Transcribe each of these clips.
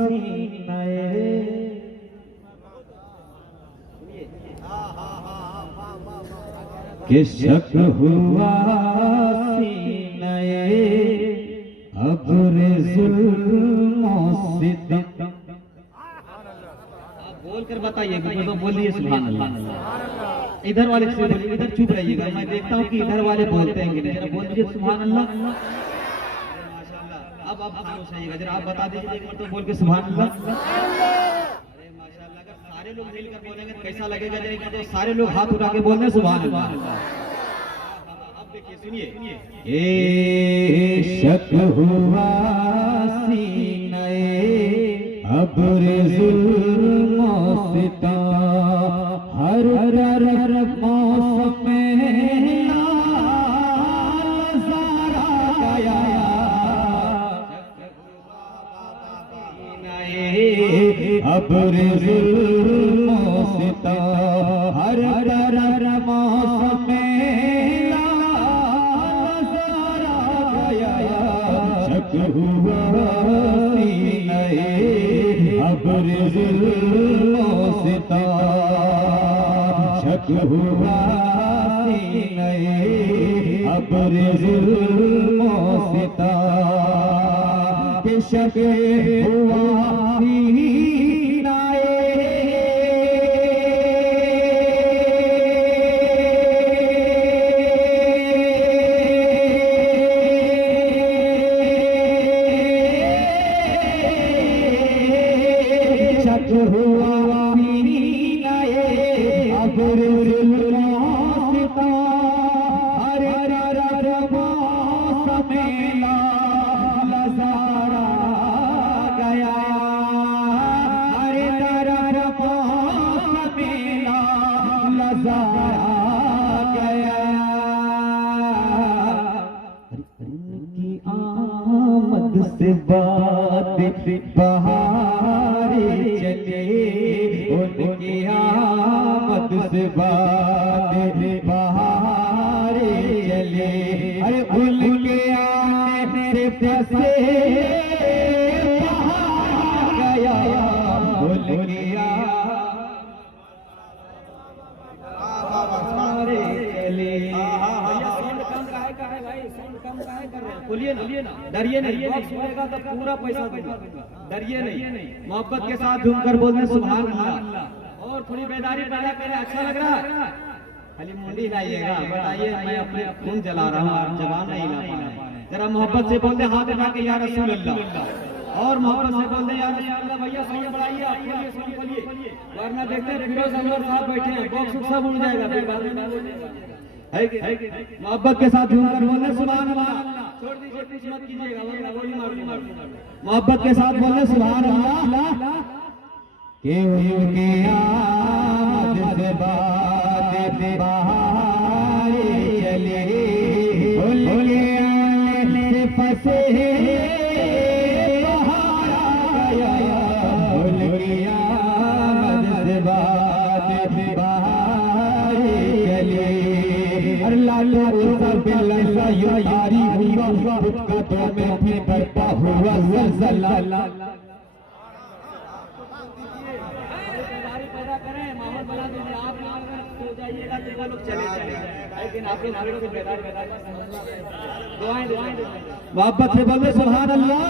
सीनाए कि शक हुआ सीनाए अब्र जुल्मों सितम। आप बोल कर बताइए, तो बोलिए सुभान अल्लाह। इधर वाले से बोलिए, इधर चुप रहिएगा, मैं देखता हूँ कि इधर वाले बोलते हैं कि नहीं। जरा बोल दीजिए सुभान अल्लाह। माशाअल्लाह। अब खामोश रहिएगा, जरा आप बता दीजिए एक बार तो बोल के सुभान अल्लाह। अरे माशाअल्लाह, अगर सारे लोग मिलकर बोलेंगे तो कैसा लगेगा? जरा तो सारे लोग हाथ उठा के बोल रहे हैं सुभान अल्लाह। अब देखिए, सुनिए। ए शक हुआ सीनाए अब्र जुल्मों सितम हर मौसम में नज़ारा गया अब्र जुल्मों सितम हर मौसम में नज़ारा गया शक हुआ सीनाए अब्र जुल्मों सितम शक हुआ सीनाए अब्र जुल्मों सितम के शक हुआ से बात बहारे चले उनकी आमद से बात बहारे चले अरे उनके आने से फंसे गया उनकी बोलिए ना, डरिए नहीं, सुनेगा तो पूरा पैसा दूंगा, डरिए नहीं, मोहब्बत के साथ झूमकर बोलने सुभान अल्लाह। और थोड़ी बेदारी पैदा करें, अच्छा लग रहा है? खाली मुंडी हिलाइएगा, बताइए मैं अपने खून जला रहा हूँ, आप जवान नहीं ला पा रहे। जरा मोहब्बत से बोलते हाथ उठा के या रसूल अल्लाह, और मोहब्बत से बोलते या रसूल अल्लाह। भैया साउंड बढ़ाइए, आप बोलिए, वरना देखते हैं फिरोज अनवर साहब बैठे हैं, बॉक्स सब उड़ जाएगा। मोहब्बत के साथ झूमकर बोलने सुभान अल्लाह। छोड़ दीजिए, कुछ मत कीजिएगा, वरना गोली मार दूंगा। मोहब्बत के साथ बोलने सुभान अल्लाह। के उनके आमद से बात बहारे चले उनके आने से फंसे बहारा गया उनकी आमद से बात बहारे चले अल्लाह बिल्ला यारी हुआ उसका तो में भी बरपा हुआ ज़लज़ला। पैदा करें, माहौल बना दीजिए, आप हो जाइएगा तो लोग चले जाएंगे, लेकिन आप लोग से दुआएं मोहब्बत से बोले सुभान अल्लाह।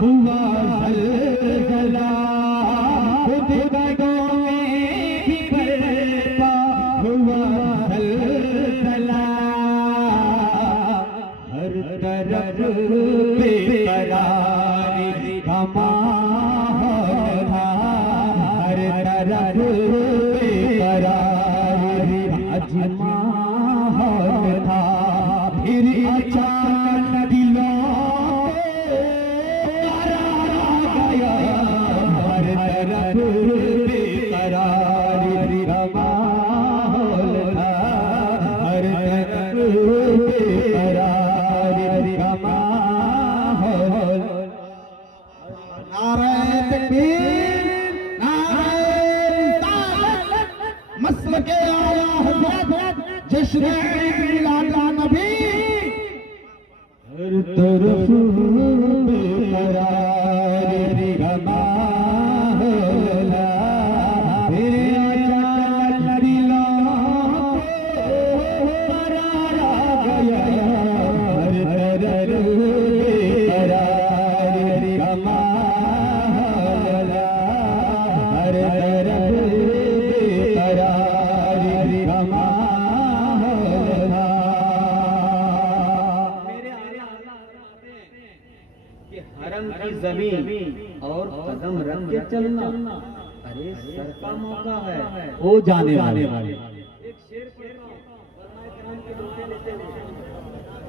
हुआ ज़लज़ला खुद का बेकरारी का माहौल था, हर तरफ बेकरारी आज माहौल था। फिर अचानक दिलों गया, हर तरफ बेकरारी का माहौल था, हर तरफ बेकरारी का माहौल। नारे तकबीर, नारे रिसालत, मसलके आला हज़रत, जश्न मिलाद नबी, हर तरफ बेकरारी का माहौल। फिर अचानक दिलों करार गया, हर तरफ बेकरारी का माहौल, हर तरफ बेकरारी का माहौल। मेरे कि हरम की जमीन और कदम रख के चलना, अरे सर का मौका है वो जाने वाले। एक शेर पढ़ता हूं, फरमाए किराम के दोते लेते हुए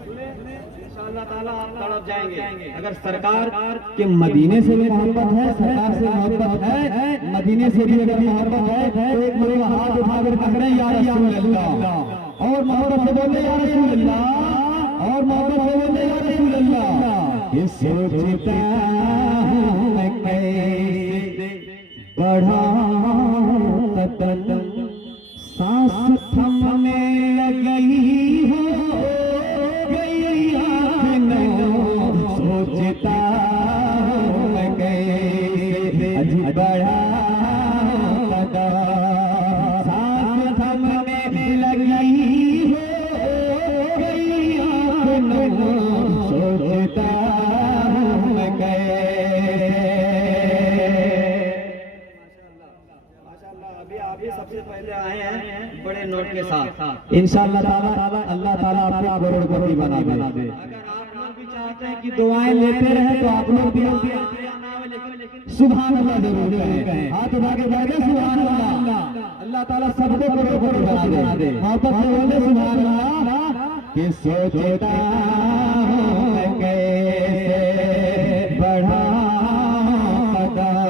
सुने, इंशाअल्लाह ताला आप तड़प जाएंगे। अगर सरकार के मदीने से भी मोहब्बत है, सरकार से मोहब्बत है, मदीने से भी अगर मोहब्बत है तो एक मेरा हाथ उठाकर कह रहे हैं या रसूल अल्लाह, और मोहब्बत से बोले या रसूल अल्लाह, और मोहब्बत से बोले या रसूल अल्लाह। ये सोचता हूं मैं कैसे बढ़ा कदम, सांस थमने लगी हो गई आँखें, सोचता हूं मैं कैसे बढ़ा कदम, सांस थमने लगी हो गई आँखें, सोचता सबसे पहले आए हैं बड़े नोट के साथ। इंशाअल्लाह ताला अल्लाह ताला आपको करोड़पति बना दे। अगर आप लोग भी चाहते हैं कि दुआएं लेते रहे तो आप लोग भी सुभान अल्लाह जरूर कहें, हाथ उठा के कहें सुभान अल्लाह। अल्लाह ताला सबको करोड़पति बना दे। मोहब्बत से बोले सुभान अल्लाह। कि सोचता हूं मैं कैसे बढ़ा कदम,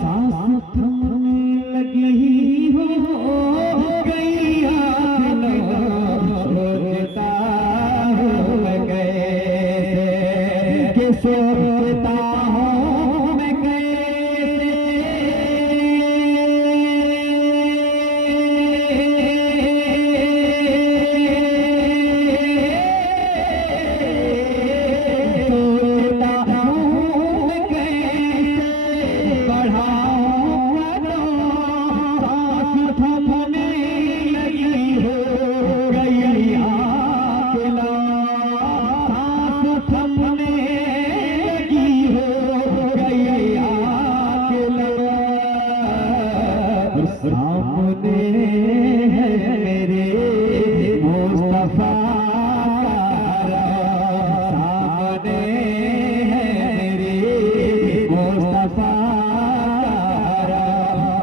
सांस थमने लगी हो गई आँखें, सोचता हूं मैं कैसे, कि सोचता हूं मैं सामने है मेरे मुस्तफा का, सामने है मेरे मुस्तफा का,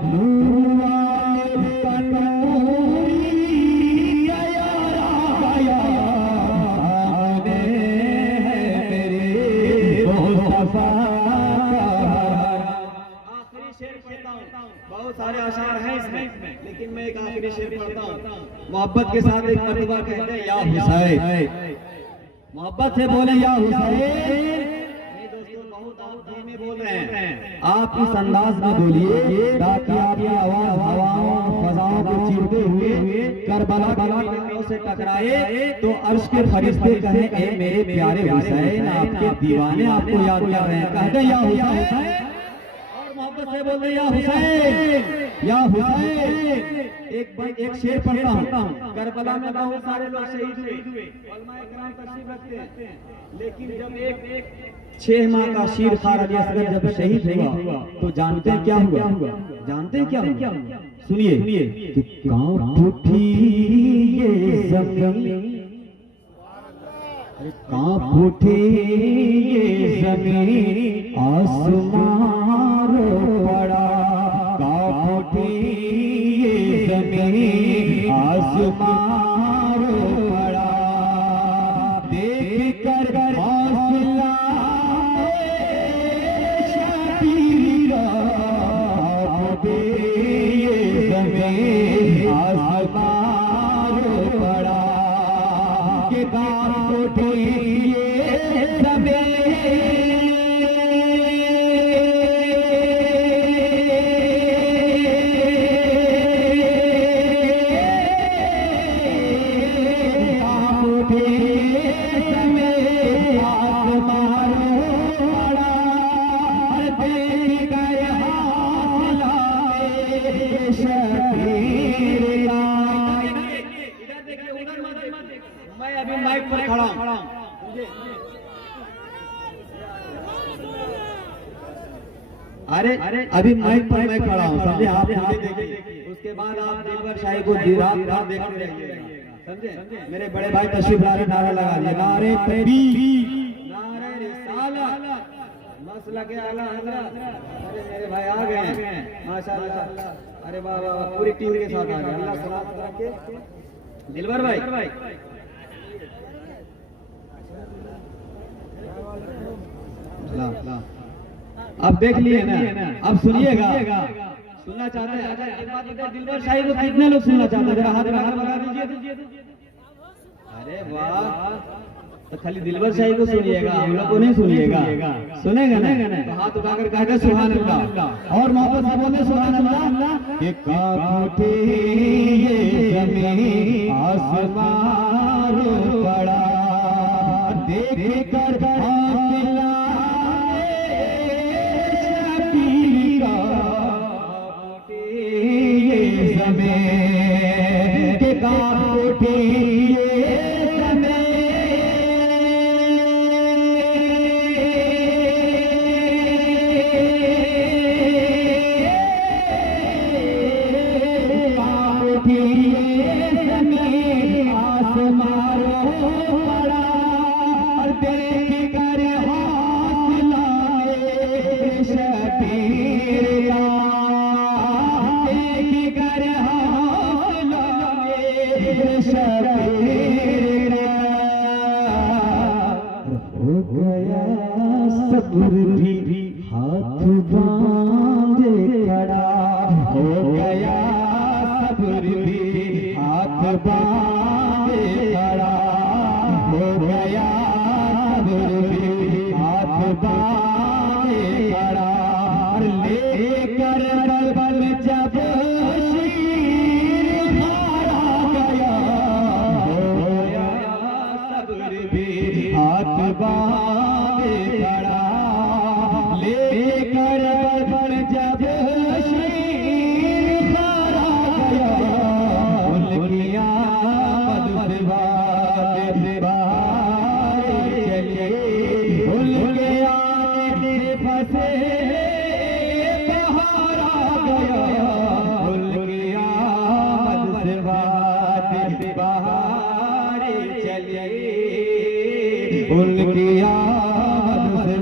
नूर वाले का नूरी यारा, सामने है मेरे मुस्तफा का। आखिरी शेर पढ़ता हूं, बहुत सारे अशार हैं इसमें, लेकिन मैं एक आखिरी शेर पढ़ता हूं। मोहब्बत के साथ एक मरतबा कहते हैं या हुसैन, मोहब्बत से बोले या हुसैन। दोस्तों बहुत आप धीमे बोल रहे हैं, आप इस अंदाज में बोलिए ताकि आपकी आवाज हवाओं फजाओं को चीरते हुए करबला से टकराए तो अर्श के फरिश्ते कहें ए मेरे प्यारे हुसैन, आपके दीवाने आपको याद कर रहे हैं। कहते हैं या हुसैन, मोहब्बत से बोल रहे या हुसैन, या हुसैन। एक शेर पढ़ता हूँ। करबला में बहुत सारे लोग शहीद हुए, उलमाए किराम तशरीफ रखते हैं, लेकिन जब एक 6 माह का शीर खार अली असगर जब शहीद हुआ तो जानते हैं क्या हुआ? जानते हैं क्या हुआ? सुनिए कि कांप उठी ये ज़मीन, कांप उठी ये जमीन आसमान पड़ा, कांप उठी ये जमीन आसमान पड़ा, देख कर हौसला शबीर कांप ये जमीन आसमान पड़ा, के कांप उठी ये जमीन मैं अभी माइक पर खड़ा हूं। अरे अभी माइक पर मैं खड़ा हूँ, समझे? आप मुझे देखिए, उसके बाद आप दिलबर शाही को रात रात देखते रहिए, समझे? मेरे बड़े भाई तशरीफ ला रहे, नारा लगा दिए, नारे तकबीर, नारे रिसालत, मसला के आला हज़रत। अरे मेरे भाई आ गए हैं माशाल्लाह। अरे वाह वाह, पूरी टीम के साथ आ गए। अल्लाह सलामत रखे दिलबर भाई। अब देख लिए ना, अब सुनिएगा, सुनना चाहते हैं? एक बात बताइए, दिलबर शाही को कितने लोग सुनना चाहते हैं? जरा हाथ लगा दीजिए। अरे वाह, तो खाली दिलबर शाही को सुनिएगा, हम लोग को नहीं सुनिएगा? सुनेगा ना? तो हाथ उठाकर कहते सुभान अल्लाह, और मोहब्बत से बोले सुभान अल्लाह। कि कांप उठी ये जमीन आसमान पड़ा, देख कर हौसला शबीर कांप उठी ये जमीन, के कांप उठी ये सब्र भी हाथ बांधे खड़ा हो गया, सब्र भी हाथ बांधे खड़ा हो गया, सब्र भी हाथ बांधे खड़ा, लेकर बल जब शीर मारा गया, हो गया सब्र भी हाथ बांधे खड़ा, लेकर बल जब शीर मारा गया, उनकी आमद से बात चले, उनके आने से फंसे बाहर आ गया, उनकी आमद से बाहर चले, उनकी आमद से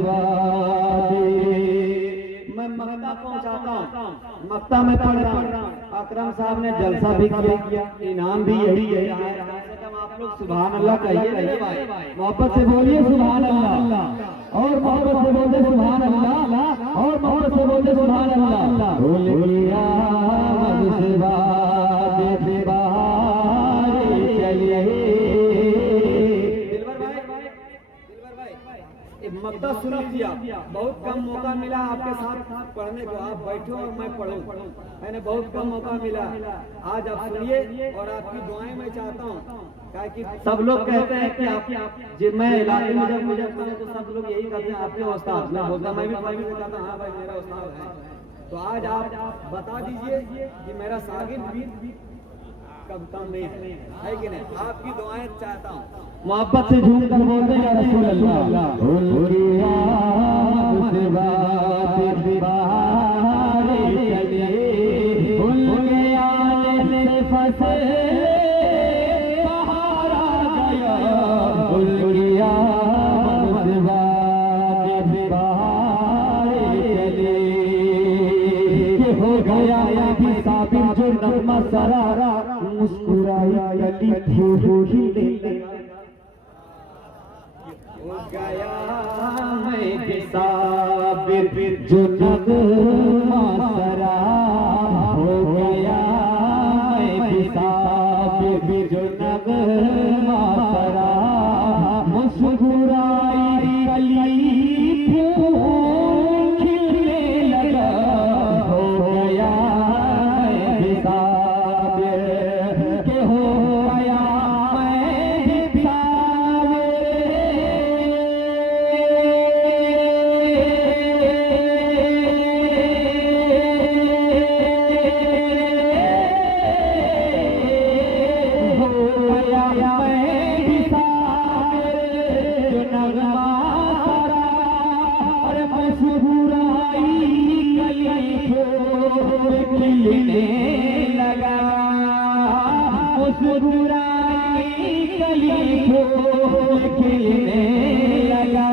मैं मक्ता पहुंचाता हूँ, मक्ता में पढ़ रहा हूँ। अकरम साहब ने जलसा भी किया, इनाम भी यही है। आप लोग सुभान अल्लाह कहिए, मोहब्बत से बोलिए सुभान अल्लाह, और मोहब्बत से बोलते सुभान अल्लाह, और मोहब्बत से बोलते सुभान अल्लाह। बोलिया से बात चलिए। मक्ता सुन लीजिए आप, बहुत कम मौका मिला आपके साथ पढ़ने को, आप बैठो और मैं पढ़ूं, मैंने बहुत कम मौका मिला। आज आप सुनिए और आपकी दुआएं मैं चाहता हूँ, कि सब लोग कहते हैं कि आप मैं इलाके में जब मुझे तो सब लोग यही कहते हैं आपके उस्ताद, मैं बोलता मैं भी कहता हाँ भाई मेरा उस्ताद है। तो आज आप बता दीजिए कि मेरा सागिर्द भी कब कम नहीं है कि नहीं? आपकी दुआएं चाहता हूँ, मोहब्बत से झूम कर बोलते हैं रसूल अल्लाह। फंसे बाहर आ गया, साबिर जो नगमा सरारा मुस्कुराई कली खिले हो गया मैं भी साबिर जो नगमा सरा हो गया मैं भी साबिर जो नगमा सरा मुस्कुराई कली खिलने लगा हो गया मैं भी साबिर के हो गया मैं भी खिलने लगा मुस्कुराई कली फूल खिलने लगा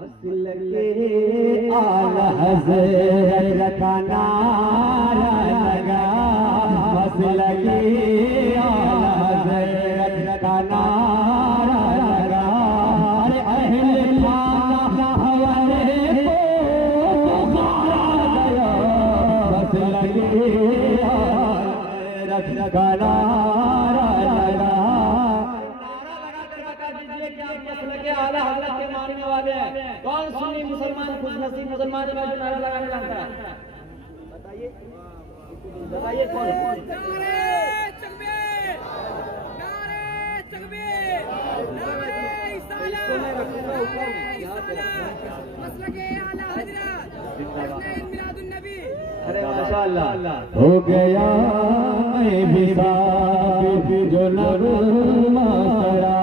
मसलके आला हज़रत का नारा लगा मसलके आला हज़रत का नारा लगा अरे अहले खाना हवाले गाना आला हज़रत के मानने वाले हैं। कौन सुन्नी मुसलमान खुशनसीब मुसलमान जो नारा लगाने जानता है? बताइए बताइए कौन? अरे माशाअल्लाह हो गया मैं भी साबिर जो नगमा सरा